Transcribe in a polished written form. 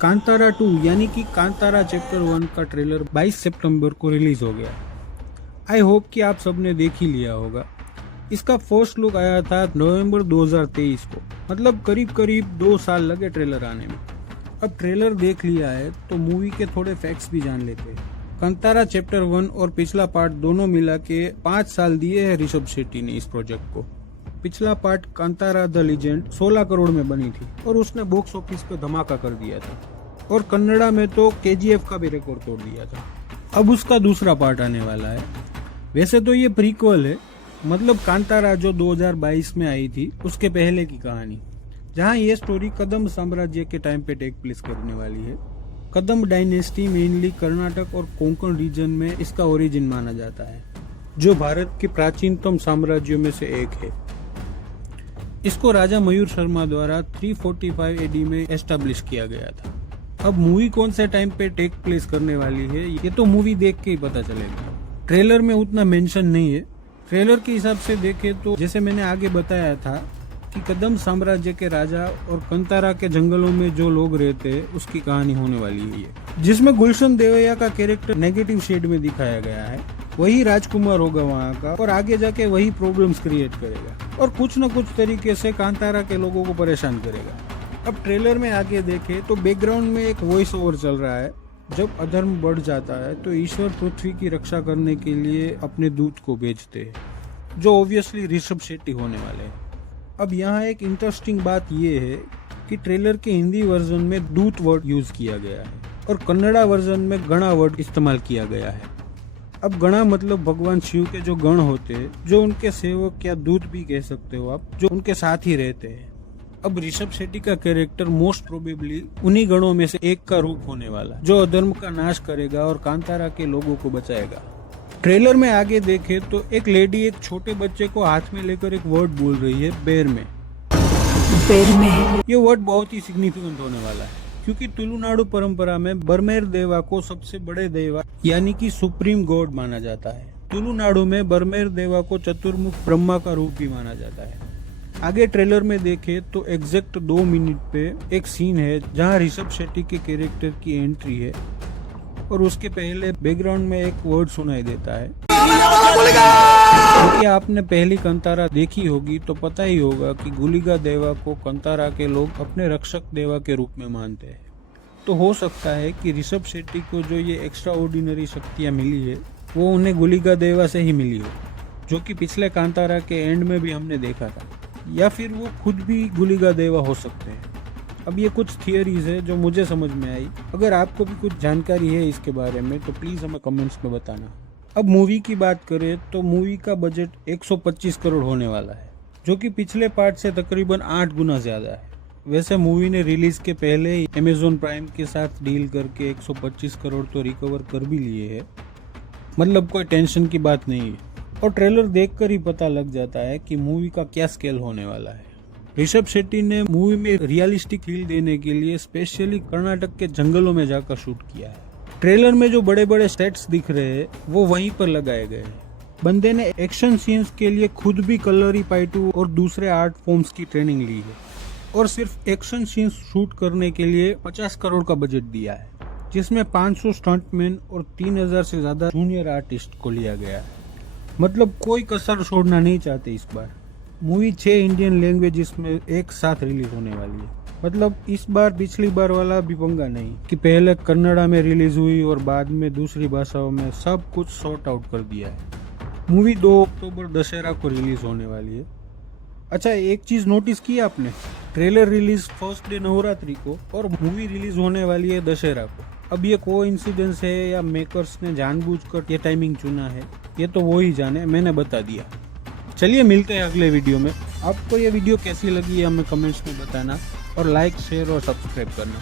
कांतारा 2 यानी कि कांतारा चैप्टर 1 का ट्रेलर 22 सितंबर को रिलीज हो गया। आई होप कि आप सबने देख ही लिया होगा। इसका फर्स्ट लुक आया था नवंबर 2023 को, मतलब करीब करीब 2 साल लगे ट्रेलर आने में। अब ट्रेलर देख लिया है तो मूवी के थोड़े फैक्ट्स भी जान लेते हैं। कांतारा चैप्टर 1 और पिछला पार्ट दोनों मिला के 5 साल दिए हैं ऋषभ शेट्टी ने इस प्रोजेक्ट को। पिछला part Kantara the legend 16 crore में बनी थी और उसने बॉक्स ऑफिस पे धमाका कर दिया था और कन्नड़ा में तो KGF का भी रिकॉर्ड तोड़ दिया था। अब उसका दूसरा पार्ट आने वाला है। वैसे तो ये प्रीक्वल है, मतलब कांतारा जो 2022 में आई थी उसके पहले की कहानी, जहाँ ये स्टोरी कदम साम्राज्य के टाइम पे टेक प्लेस करने वाली है। कदम डायनेस्टी मेनली कर्नाटक और कोंकण रीजन में इसका ओरिजिन माना जाता है, जो भारत के प्राचीनतम साम्राज्यों में से एक है। इसको राजा मयूर शर्मा द्वारा 345 AD में एस्टेब्लिश किया गया था। अब मूवी कौन से टाइम पे टेक प्लेस करने वाली है ये तो मूवी देख के ही पता चलेगा। ट्रेलर में उतना मेंशन नहीं है। ट्रेलर के हिसाब से देखे तो जैसे मैंने आगे बताया था कि कदम साम्राज्य के राजा और कंतारा के जंगलों में जो लोग रहते हैं उसकी कहानी होने वाली है ये, जिसमें गुलशन देवैया का कैरेक्टर नेगेटिव शेड में दिखाया गया है। वही राजकुमार होगा वहाँ का और आगे जाके वही प्रॉब्लम्स क्रिएट करेगा और कुछ न कुछ तरीके से कांतारा के लोगों को परेशान करेगा। अब ट्रेलर में आगे देखे तो बैकग्राउंड में एक वॉइस ओवर चल रहा है। जब अधर्म बढ़ जाता है तो ईश्वर पृथ्वी की रक्षा करने के लिए अपने दूत को भेजते हैं, जो ऑब्वियसली ऋषभ शेट्टी होने वाले हैं। अब यहाँ एक इंटरेस्टिंग बात यह है कि ट्रेलर के हिंदी वर्जन में दूत वर्ड यूज किया गया है और कन्नड़ा वर्जन में गणा वर्ड इस्तेमाल किया गया है। अब गणा मतलब भगवान शिव के जो गण होते हैं, जो उनके सेवक या दूत भी कह सकते हो आप, जो उनके साथ ही रहते हैं। अब ऋषभ शेट्टी का कैरेक्टर मोस्ट प्रोबेबली उन्हीं गणों में से एक का रूप होने वाला, जो अधर्म का नाश करेगा और कांतारा के लोगों को बचाएगा। ट्रेलर में आगे देखे तो एक लेडी एक छोटे बच्चे को हाथ में लेकर एक वर्ड बोल रही है, बेर में। ये वर्ड बहुत ही सिग्निफिकेंट होने वाला है, क्योंकि तुलुनाडु परंपरा में बरमेर देवा को सबसे बड़े देवा यानी कि सुप्रीम गॉड माना जाता है। तुलुनाडु में बरमेर देवा को चतुर्मुख ब्रह्मा का रूप भी माना जाता है। आगे ट्रेलर में देखे तो एग्जैक्ट 2 मिनट पे एक सीन है जहाँ ऋषभ शेट्टी के कैरेक्टर की एंट्री है और उसके पहले बैकग्राउंड में एक वर्ड सुनाई देता है। क्योंकि आपने पहली कंतारा देखी होगी तो पता ही होगा कि गुलिगा देवा को कंतारा के लोग अपने रक्षक देवा के रूप में मानते हैं। तो हो सकता है कि ऋषभ शेट्टी को जो ये एक्स्ट्रा ऑर्डिनरी शक्तियाँ मिली है वो उन्हें गुलिगा देवा से ही मिली हो, जो कि पिछले कांतारा के एंड में भी हमने देखा था, या फिर वो खुद भी गुलिगा देवा हो सकते हैं। अब ये कुछ थियरीज है जो मुझे समझ में आई। अगर आपको भी कुछ जानकारी है इसके बारे में तो प्लीज हमें कमेंट्स में बताना। अब मूवी की बात करें तो मूवी का बजट 125 करोड़ होने वाला है, जो कि पिछले पार्ट से तकरीबन 8 गुना ज्यादा है। वैसे मूवी ने रिलीज के पहले ही अमेजोन प्राइम के साथ डील करके 125 करोड़ तो रिकवर कर भी लिए है, मतलब कोई टेंशन की बात नहीं है। और ट्रेलर देखकर ही पता लग जाता है कि मूवी का क्या स्केल होने वाला है। ऋषभ शेट्टी ने मूवी में रियलिस्टिक फील देने के लिए स्पेशली कर्नाटक के जंगलों में जाकर शूट किया है। ट्रेलर में जो बड़े बड़े सेट्स दिख रहे हैं वो वहीं पर लगाए गए हैं। बंदे ने एक्शन सीन्स के लिए खुद भी कलरी पाइटू और दूसरे आर्ट फॉर्म्स की ट्रेनिंग ली है और सिर्फ एक्शन सीन्स शूट करने के लिए 50 करोड़ का बजट दिया है, जिसमें 500 स्टंटमैन और 3000 से ज्यादा जूनियर आर्टिस्ट को लिया गया है। मतलब कोई कसर छोड़ना नहीं चाहते इस बार। मूवी 6 इंडियन लैंग्वेजेस में एक साथ रिलीज होने वाली है। मतलब इस बार पिछली बार वाला भी पंगा नहीं कि पहले कन्नड़ा में रिलीज हुई और बाद में दूसरी भाषाओं में, सब कुछ सॉर्ट आउट कर दिया है। मूवी 2 अक्टूबर दशहरा को रिलीज होने वाली है। अच्छा, एक चीज नोटिस की आपने, trailer release first day Navratri को और मूवी रिलीज होने वाली है दशहरा को। अब ये कोइंसिडेंस है या मेकर्स ने जानबूझकर ये टाइमिंग चुना है, ये तो वो ही जाने, मैंने बता दिया। चलिए मिलते हैं अगले वीडियो में। आपको ये वीडियो कैसी लगी है हमें कमेंट्स में बताना और लाइक, शेयर और सब्सक्राइब करना।